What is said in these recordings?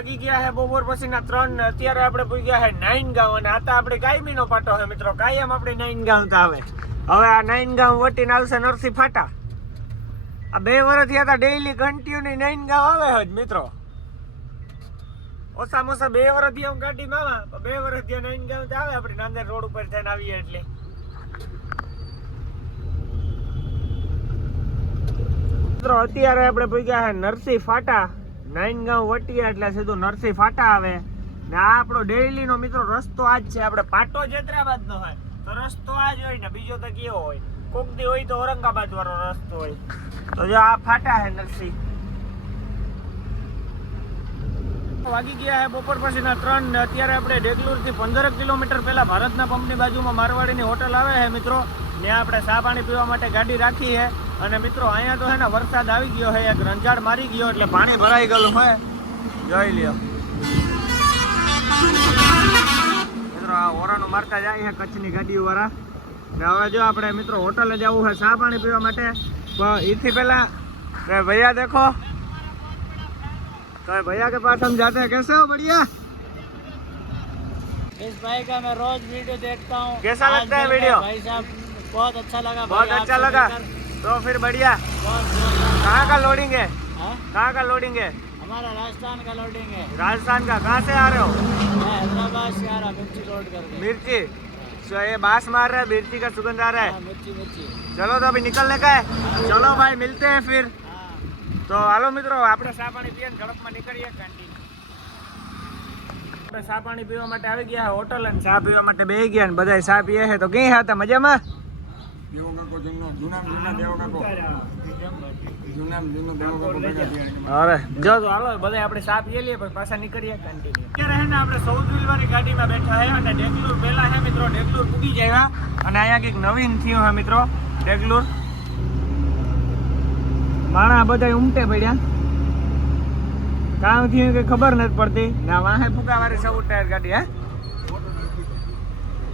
વાગી ગયા છે બપોર પછીના 3 ને અત્યારે આપણે પૂગ્યા છે નાઈનગાંવ અને આ તો આપણે કાયમીનો પાટો છે મિત્રો. કાયમ આપણે નાઈનગાંવ તો આવે. હવે આ નાઈનગાંવ વટીને આવશે નરસિંહ ફાટા. આ 2 વર્ષથી હતા ડેઈલી કન્ટિન્યુ નાઈનગાંવ આવે જ મિત્રો. ઓછામાં ઓછા 2 વર્ષથી હું ગાડીમાં આવા 2 વર્ષથી નાઈનગાંવ તો આવે આપણે નાંદેડ રોડ ઉપર થઈને આવીએ એટલે. મિત્રો અત્યારે આપણે પૂગ્યા છે નરસિંહ ફાટા. નાઈનગાંવ વટિયા એટલે સીધું નરસિંહ ફાટા આવે ને આ આપણો ડેઈલી નો મિત્રો રસ્તો આ જ છે. આપણે પાટો જૈતરાબાદ નો હોય તો રસ્તો આ જ હોય ને બીજો તો કેવો હોય, કોક દી હોય તો ઔરંગાબાદ વાળો રસ્તો હોય. તો જો આ ફાટા છે નરસિંહ. વાગી ગયા છે બપોર પછીના 3 ને અત્યારે આપણે ડેગલુર થી 15 કિલોમીટર પહેલા ભારતના પંપની બાજુમાં મારવાડીની હોટલ આવે છે મિત્રો. ત્યાં આપણે ચા પાણી પીવા માટે ગાડી રાખી છે. અને મિત્રો અહીંયા તો હે ને વરસાદ આવી ગયો છે, એક રંજાડ મારી ગયો એટલે પાણી ભરાઈ ગયેલું હોય. જોઈ લ્યો મિત્રો, આ ઓરાનું મારતા જાય છે કચ્છની ગાડીઓ વાળા. ને હવે જો આપણે મિત્રો હોટલે જવું છે ચા પાણી પીવા માટે. એથી પહેલા ભૈયા દેખો तो भैया के पास हम जाते हैं. कैसे हो? बढ़िया. इस भाई का मैं रोज वीडियो देखता हूँ. कैसा लगता है वीडियो? भाई साहब बहुत अच्छा लगा. बहुत अच्छा लगा. तो फिर बढ़िया. कहाँ का लोडिंग है? कहाँ का लोडिंग है? हमारा राजस्थान का लोडिंग है. राजस्थान का. कहाँ से आ रहे हो? मैं हैदराबाद से आ रहा, मिर्ची लोड करके. मिर्ची. तो ये बांस मार रहा है, मिर्ची का सुगंध आ रहा है. मिर्ची. चलो तो अभी निकलने का है. चलो भाई मिलते हैं फिर. તો હાલો મિત્રો આપણે ચા પાણી પીએ ઝડપમાં નીકળીએ. આપણે ચા પાણી પીવા માટે આવી ગયા હોટલ અને ચા પીવા માટે બેસી ગયા ને બધા ચા પીએ છે. તો કઈ હતા મજામાં? અરે જો હાલો બધા આપણે ચા પીએ લઈએ પછી પાછા નીકળીએ કન્ટિન્યુ. અત્યારે હે ને આપણે સાઉથ વ્હીલ વાળી ગાડીમાં બેઠા છે અને ડેગલુર પહેલા છે મિત્રો. ડેગલુર પૂગી જાય અને અહીંયા કંઈક નવીન થયું છે મિત્રો ડેગલુર. માણા બધા ઉમટે પડ્યા, કામ થયું કે ખબર નથી પડતી. ના વાહે ફૂકાવાળી સૌ ટાયર ગાડી. હે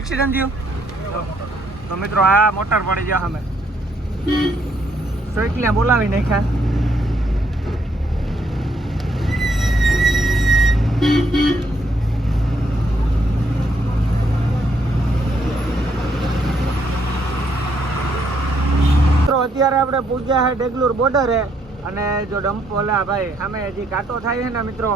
એક્સિડન્ટ થયું તો મિત્રો આ મોટર પડી ગયા. અમે સોઈકલિયા બોલાવી નાખ્યા. અત્યારે આપણે પૂજ્યા છે ડેગલુર બોર્ડરે અને જો ડમ્પ ઓલા ભાઈ સામે જે કાંટો થાય છે ને મિત્રો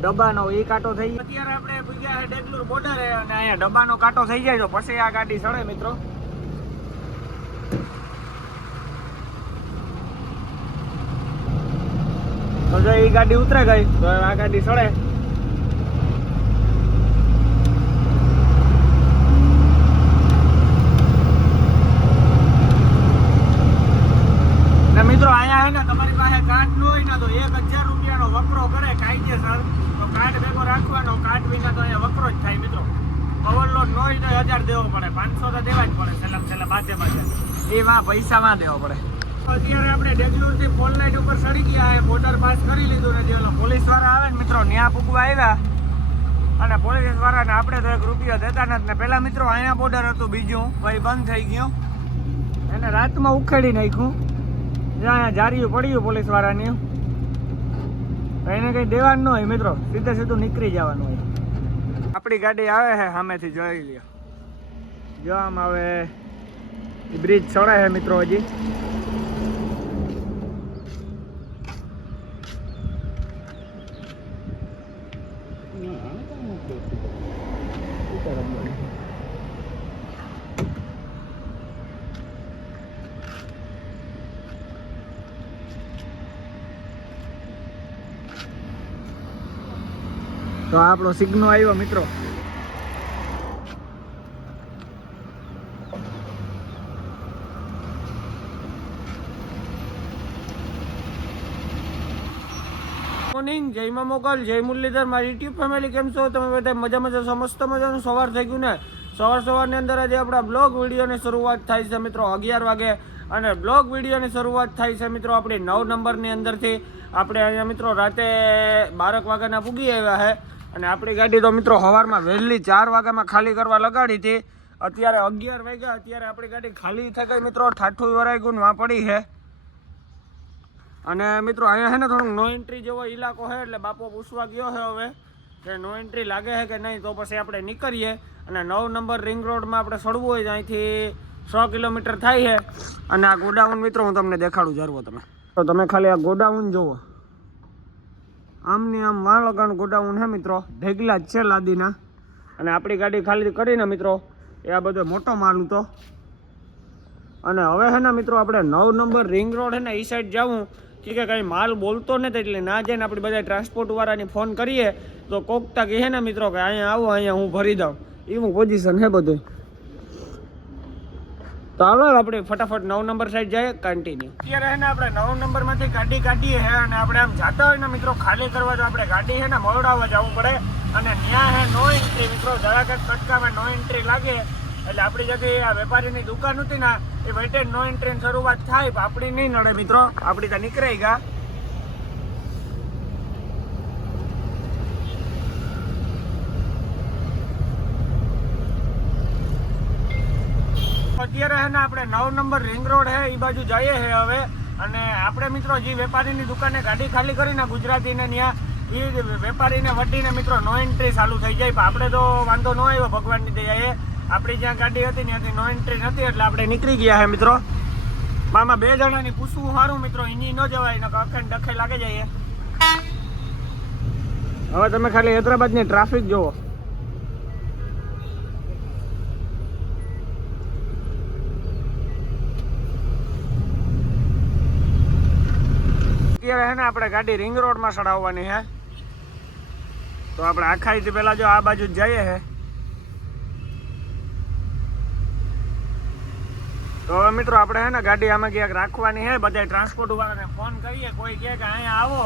ડબ્બાનો, એ કાંટો થઈ જાય. અત્યારે આપણે પૂજ્યા છે ડેગલુર બોર્ડરે અને અહીંયા ડબ્બાનો કાંટો થઈ જાય તો પછી આ ગાડી સડે મિત્રો. તો જો એ ગાડી ઉતરે ગઈ તો આ ગાડી સડે. મિત્રો અહીંયા હે ને તમારી પાસે કાર્ડ ન હોય ને તો 1000 રૂપિયાનો વકરો કરે કાયદેસર. તો કાર્ડ ભેગો રાખવાનો, કાર્ડ વિના તો અહીંયા વકરો જ થાય મિત્રો. ઓવરલોડ ન હોય તો 1000 દેવો પડે, 500 તો દેવા જ પડે છેલ્લા બાજે એમાં પૈસામાં દેવો પડે. અત્યારે આપણે ડેગલુર થી ફોન લાઈટ ઉપર ચડી ગયા, બોર્ડર પાસ કરી લીધું ને જે પોલીસ વાળા આવે ને મિત્રો ત્યાં પૂગવા આવ્યા અને પોલીસ વાળાને આપણે તો 1 રૂપિયો દેતા નથી ને. પેલા મિત્રો અહીંયા બોર્ડર હતું બીજું ભાઈ બંધ થઈ ગયું, એને રાતમાં ઉખેડી નાખ્યું. અહીંયા જારીયું પડ્યું પોલીસ વાળાની, એને કઈ દેવાનું ન હોય મિત્રો, સીધે સીધું નીકળી જવાનું હોય. આપણી ગાડી આવે છે સામેથી જોઈ લ્યો. જો આમ હવે બ્રિજ ચડે છે મિત્રો હજી. તો આપણો સિગ્નો આવ્યો મિત્રો. મોર્નિંગ, જય માં મોગલ, જય મુરલીધર, મારી યુટ્યુબ ફેમિલી કેમ છો તમે બધા? મજા સમસ્ત મજાનું સવાર થઈ ગયું ને. સવારની અંદર આજે આપણા બ્લોગ વિડીયોની શરૂઆત થાય છે મિત્રો 11 વાગે અને બ્લોગ વિડીયોની શરૂઆત થાય છે મિત્રો આપણી 9 નંબરની અંદરથી. આપણે અહીંયા મિત્રો રાતે 12 વાગ્યાના પૂગી આવ્યા છે અને આપણી ગાડી તો મિત્રો સવારમાં વહેલી 4 વાગ્યામાં ખાલી કરવા લગાડી હતી. અત્યારે 11 વાગ્યા, અત્યારે આપણી ગાડી ખાલી થઈ ગઈ મિત્રો. ઠાઠું વરાઈ ગયું, વાં પડી છે. અને મિત્રો અહીંયા છે ને થોડુંક નો એન્ટ્રી જેવો ઇલાકો છે, એટલે બાપો પૂછવા ગયો છે હવે કે નો એન્ટ્રી લાગે છે કે નહીં. તો પછી આપણે નીકળીએ અને 9 નંબર રિંગ રોડમાં આપણે ચડવું હોય તો અહીંથી 100 કિલોમીટર થાય છે. અને આ ગોડાઉન મિત્રો હું તમને દેખાડું જરૂર તમે તો તમે ખાલી આ ગોડાઉન જુઓ, આમની આમ વાળગાનું ગોડાઉન છે મિત્રો, ઢેગલા જ છે લાદીના. અને આપણી ગાડી ખાલી કરીને મિત્રો એ આ બધો મોટો માલ હતો. અને હવે છે ને મિત્રો આપણે 9 નંબર રિંગ રોડ છે ને એ સાઈડ જવું કે કંઈ માલ બોલતો નથી, એટલે ના જઈને આપણે બધા ટ્રાન્સપોર્ટવાળાની ફોન કરીએ તો કોકતા કહે ને મિત્રો કે અહીંયા આવો, અહીંયા હું ભરી દઉં, એવું પોઝિશન છે બધું. તો હાલો આપણે ફટાફટ 9 નંબર સાઈડ જઈએ કન્ટિન્યુ. અત્યારે છે ને આપણે 9 નંબરમાંથી ગાડી કાઢીએ છે અને આપણે આમ જતા હોય ને મિત્રો ખાલી કરવા તો આપણે ગાડી છે ને મોરડાવા જવું પડે. અને ત્યાં છે નો એન્ટ્રી મિત્રો, જરાક જ કટકામાં નો એન્ટ્રી લાગે એટલે આપણી જગ્યાએ આ વેપારીની દુકાન હતી ને એ વેટેડ નો એન્ટ્રીની શરૂઆત થાય, પણ આપણી નહીં નડે મિત્રો, આપણી ત્યાં નીકળાઈ ગયા. અત્યારે છે ને આપણે 9 નંબર રિંગ રોડ છે એ બાજુ જઈએ છે હવે. અને આપણે મિત્રો જે વેપારીની દુકાને ગાડી ખાલી કરીને ગુજરાતીને ત્યાં એ વેપારીને વટીને મિત્રો નો એન્ટ્રી ચાલુ થઈ જાય, પણ આપણે તો વાંધો ન આવ્યો ભગવાનની દયાએ. આપણી જ્યાં ગાડી હતી ત્યાંથી નો એન્ટ્રી નથી એટલે આપણે નીકળી ગયા છે મિત્રો. આમાં 2 જણાની પૂછવું સારું મિત્રો, એની ન જવાય ને અખંડ ડખે લાગે જાય. હવે તમે ખાલી હૈદરાબાદની ટ્રાફિક જુઓ. અત્યારે છે ને આપણે ગાડી રિંગ રોડમાં ચડાવવાની છે, તો આપણે આખાઈથી પહેલા જો આ બાજુ જ જઈએ છે. તો હવે મિત્રો આપણે છે ને ગાડી આમાં ક્યાંક રાખવાની છે, બધા ટ્રાન્સપોર્ટ વાળાને ફોન કરીએ, કોઈ કહે કે અહીંયા આવો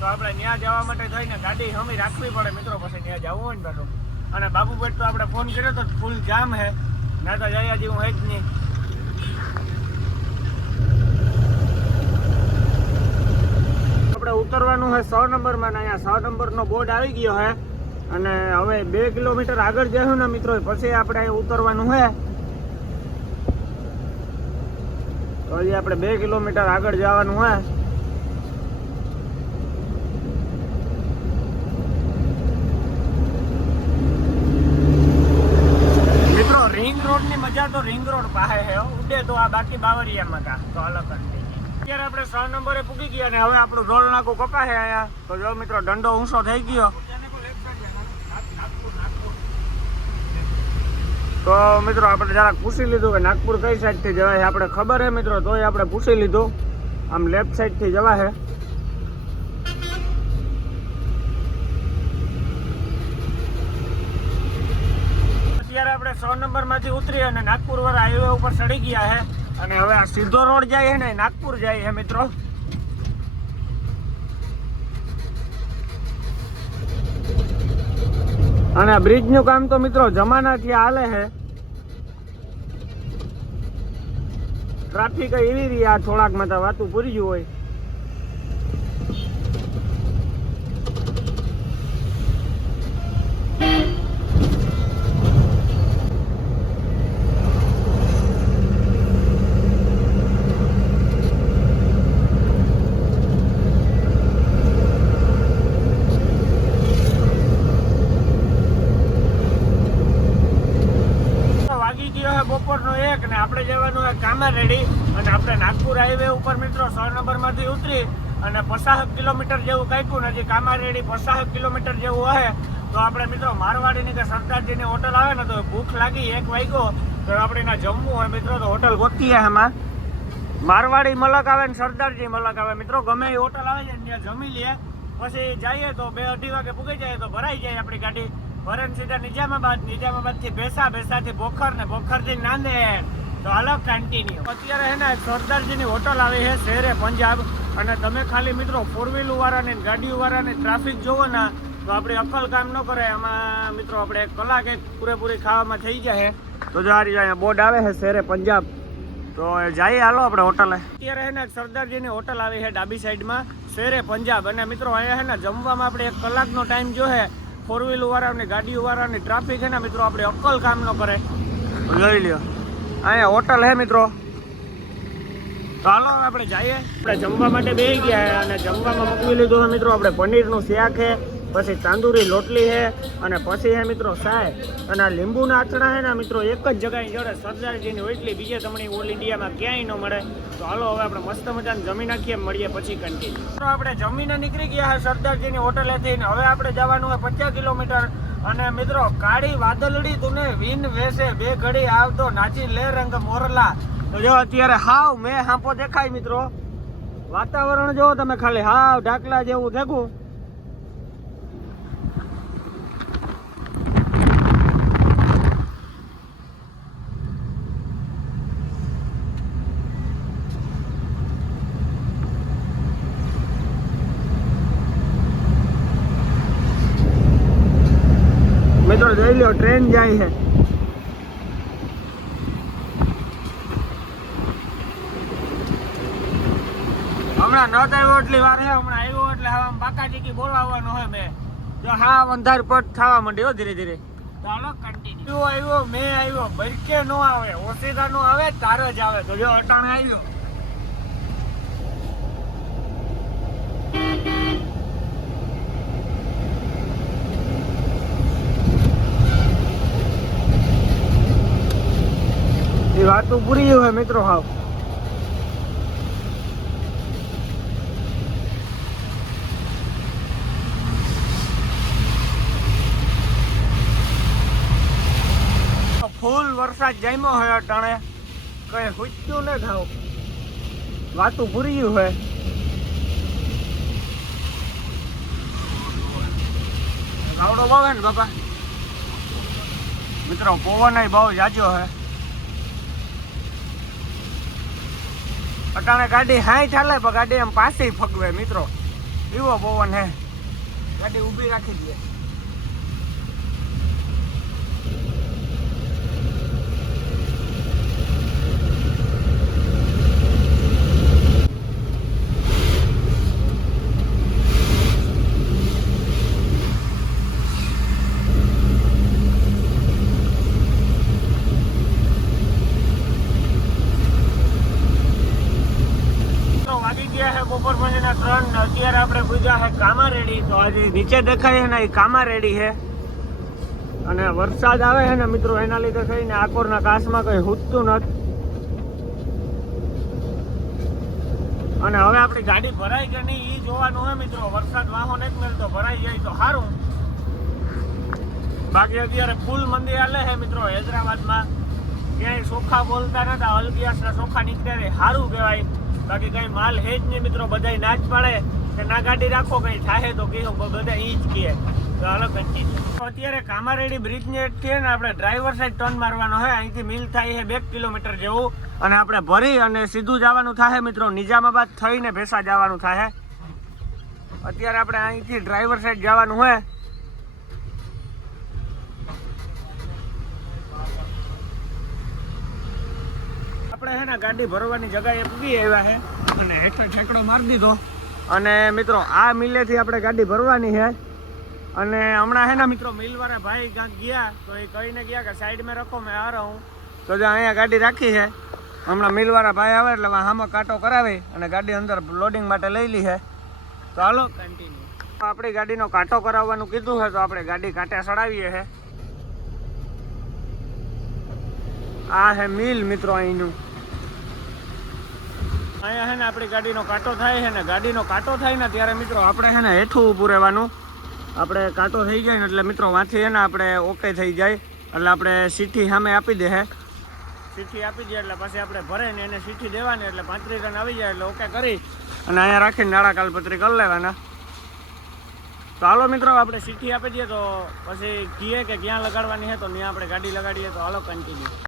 તો આપણે ત્યાં જવા માટે થઈને ગાડી હમી રાખવી પડે મિત્રો, પછી ત્યાં જવું હોય ને પાછું. અને બાબુપેટ તો આપણે ફોન કર્યો તો ફૂલ જામ છે, ના તો જયા જેવું છે જ નહીં. આપણે ઉતરવાનું છે 100 નંબરમાં, અહીંયા 100 નંબરનો બોર્ડ આવી ગયો છે. અને હવે 2 કિલોમીટર આગળ જશું ને મિત્રો પછી આપણે ઉતરવાનું છે. તો હજી આપણે 2 કિલોમીટર આગળ જવાનું હોય. મિત્રો રિંગ રોડ ની મજા તો રિંગ રોડ પાસે છે, ઉડે તો આ બાકી બાવરિયામાં કા તો અલગ જ. અત્યારે આપણે 100 નંબરે પૂકી ગયા ને હવે આપણું રોલ નાકું કપાશે અહીંયા. તો જો મિત્રો દંડો ઊંચો થઈ ગયો. તો મિત્રો આપણે જરાક પૂછી લીધું કે નાગપુર કઈ સાઈડથી જવાય છે, આપણે ખબર છે મિત્રો, તોય આપણે પૂછી લીધું આમ લેફ્ટ સાઈડથી જવાય છે. અત્યારે આપણે 100 નંબરમાંથી ઉતરી અને નાગપુર વાળા હાઈવે ઉપર ચડી ગયા છે. અને હવે આ સીધો રોડ જાય છે ને નાગપુર જાય છે મિત્રો. અને બ્રિજનું કામ તો મિત્રો જમાનાથી હાલે છે. ટ્રાફિક એવી રહી આ થોડાક માં વાતું પૂરી ગયું હોય. બપોરનો 1 ને આપણે જવાનું હોય કામારેડી. અને આપણે નાગપુર હાઈવે ઉપર મિત્રો 100 નંબરમાંથી ઉતરી અને 50 કિલોમીટર જેવું કાઢ્યું, હજી કામારેડી 50 કિલોમીટર જેવું હોય. તો આપણે મિત્રો મારવાડીની કે સરદારજીની હોટલ આવે ને તો ભૂખ લાગી 1 વાગ્યો તો આપણે એના જમવું હોય મિત્રો તો હોટલ ગોતીએ. એમાં મારવાડી મલક આવે ને સરદારજી મલક આવે મિત્રો, ગમે એ હોટલ આવે છે ત્યાં જમી લઈએ. પછી જઈએ તો 2-2:30 વાગે પૂગી જાય તો ભરાઈ જાય આપણી ગાડી. ભરણ સીધા નિજામાબાદથી ભેસાથી બોખર ને બોખરથી નાંદેડ. તો હાલો કન્ટિન્યુ. અત્યારે છે ને સરદારજીની હોટલ આવી છે શહેરે પંજાબ. અને તમે ખાલી મિત્રો 4 વાળાને ગાડીઓ વાળાને ટ્રાફિક જોવો ને તો આપણી અક્કલ કામ ન કરે. એમાં મિત્રો આપણે 1 કલાક પૂરેપૂરી ખાવામાં થઈ જાય. તો જો આ અહીંયા બોર્ડ આવે છે શહેરે પંજાબ. તો જઈએ હાલો આપણે હોટલે. અત્યારે છે ને સરદારજીની હોટલ આવી છે ડાબી સાઈડમાં શહેરે પંજાબ. અને મિત્રો અહીંયા છે ને જમવામાં આપણે 1 કલાકનો ટાઈમ જોઈએ. 4 વાળાની ગાડીઓ વાળાની ટ્રાફિક છે ને મિત્રો આપણે અક્કલ કામ ન કરે. જોઈ લ્યો અહીંયા હોટલ હે મિત્રો. તો હાલો આપણે જઈએ. આપણે જમવા માટે બેસી ગયા અને જમવામાં મૂકવી લીધું છે મિત્રો આપણે પનીરનું શાક છે, પછી તાંદુરી લોટલી છે અને પછી છે મિત્રો સાય અને આ લીંબુના આથણા છે ને મિત્રો એક જ જગ્યાએ જોડે સરદારજીની હોટલી, બીજે તમને ઓલ ઇન્ડિયામાં ક્યાંય ન મળે. તો હાલો હવે આપણે મસ્ત મજાને જમી નાખીએ, મળીએ પછી કન્ટિન્યુ. તો આપણે જમીને નીકળી ગયા છે સરદારજીની હોટલેથી. હવે આપણે જવાનું હોય 50 કિલોમીટર. અને મિત્રો કાળી વાદળડી તુને વિન વેસે બે ઘડી આવતો નાચી લે રંગ મોરલા. તો જો અત્યારે હાવ મેં હાંપો દેખાય મિત્રો, વાતાવરણ જો તમે ખાલી હાવ ઢાકલા જેવું દેખું. મિત્રો જોઈ લો ટ્રેન જાય છે. હમણાં ન આવ્યો એટલી વાર છે, હમણાં આવ્યો એટલે હવે બાકા ચીકી બોલાવવાનો હોય. મેં જો હા અંધાર પટ થવા માંડ્યો ધીરે ધીરે. ચાલો કન્ટિન્યુ. આવ્યો મેં આવ્યો, બરકે નો આવે, ઓસીદા નો આવે, તાર જ આવે. તો જો અટાણે આવ્યો. એ વાત તો પૂરી હોય મિત્રો. હાવ ફૂલ વરસાદ જામ્યો હોય અટાણે, કઈ હુચ્યું ન થાવ, વાતું પૂરી હોય. ગાવડો બહુ હે ને બાપા મિત્રો, પવન બહુ જાજો હે. અટાણે ગાડી હાઈ ચાલે પણ ગાડી આમ પાછી ફગવે મિત્રો, એવો પવન હે. ગાડી ઊભી રાખી દે. બપોર પછીના 3 અત્યારે આપણે પૂજા છે કામારેડી. તો હજી નીચે દેખાય છે ને એ કામારેડી છે અને વરસાદ આવે છે ને મિત્રો, એના લીધે થઈને આકોરના કાચમાં કઈ હૂટતું નથી. અને હવે આપણી ગાડી ભરાઈ કે નહીં એ જોવાનું હોય મિત્રો. વરસાદ વાહો નથી મળતો, ભરાઈ જાય તો સારું. બાકી અત્યારે ફૂલ મંદી હાલે છે મિત્રો હૈદરાબાદમાં. ક્યાંય ચોખા બોલતા નતા, અલગિયાસના ચોખા નીકળે સારું કહેવાય. બાકી કઈ માલ હે જ નહીં મિત્રો. બધા ના જ પાડે કે ના ગાડી રાખો, કઈ થાય તો કહો, બધા ઈ જ કહે. તો હાલો કન્ટિન્યુ. અત્યારે કામારેડી બ્રિજ ને છે ને આપણે ડ્રાઈવર સાઈડ ટર્ન મારવાનો હોય. અહીંથી મિલ થાય છે 2 કિલોમીટર જેવું અને આપણે ભરી અને સીધું જવાનું થાય મિત્રો. નિઝામાબાદ થઈને ભેસા જવાનું થાય. અત્યારે આપણે અહીંથી ડ્રાઈવર સાઈડ જવાનું હોય. આપણે છે ને ગાડી ભરવાની જગ્યાએ પૂગી આવ્યા છે અને હેઠળ ઠેકડો મારી દીધો. અને મિત્રો આ મિલેથી આપણે ગાડી ભરવાની છે. અને હમણાં છે ને મિત્રો મિલવાળા ભાઈ ક્યાંક ગયા તો એ કહીને ગયા કે સાઈડ મેં રખો, મેં આ રહું. તો જે અહીંયા ગાડી રાખી છે, હમણાં મિલવાળા ભાઈ આવે એટલે હામાં કાંટો કરાવી અને ગાડી અંદર લોડિંગ માટે લઈ લી છે. તો હાલો કન્ટિન્યુ. આપણી ગાડીનો કાંટો કરાવવાનું કીધું છે તો આપણે ગાડી કાંટે ચડાવીએ છે. આ છે મિલ મિત્રો અહીંનું. અહીંયા છે ને આપણી ગાડીનો કાંટો થાય છે ને, ગાડીનો કાંટો થાય ને ત્યારે મિત્રો આપણે છે ને હેઠું ઊભું રહેવાનું. આપણે કાંટો થઈ જાય ને એટલે મિત્રો વાંથી છે ને આપણે ઓકે થઈ જાય એટલે આપણે સીઠી સામે આપી દે. સીઠી આપી દે એટલે પછી આપણે ભરે ને એને સીઠી દેવાની એટલે 35 ટન આવી જાય એટલે ઓકે કરી અને અહીંયા રાખીને નાળા કાલપત્રી કરી લેવાના. તો હાલો મિત્રો આપણે સીઠી આપી દઈએ તો પછી કહીએ કે ક્યાં લગાડવાની છે તો ત્યાં આપણે ગાડી લગાડીએ. તો હાલો કન્ટિન્યુ.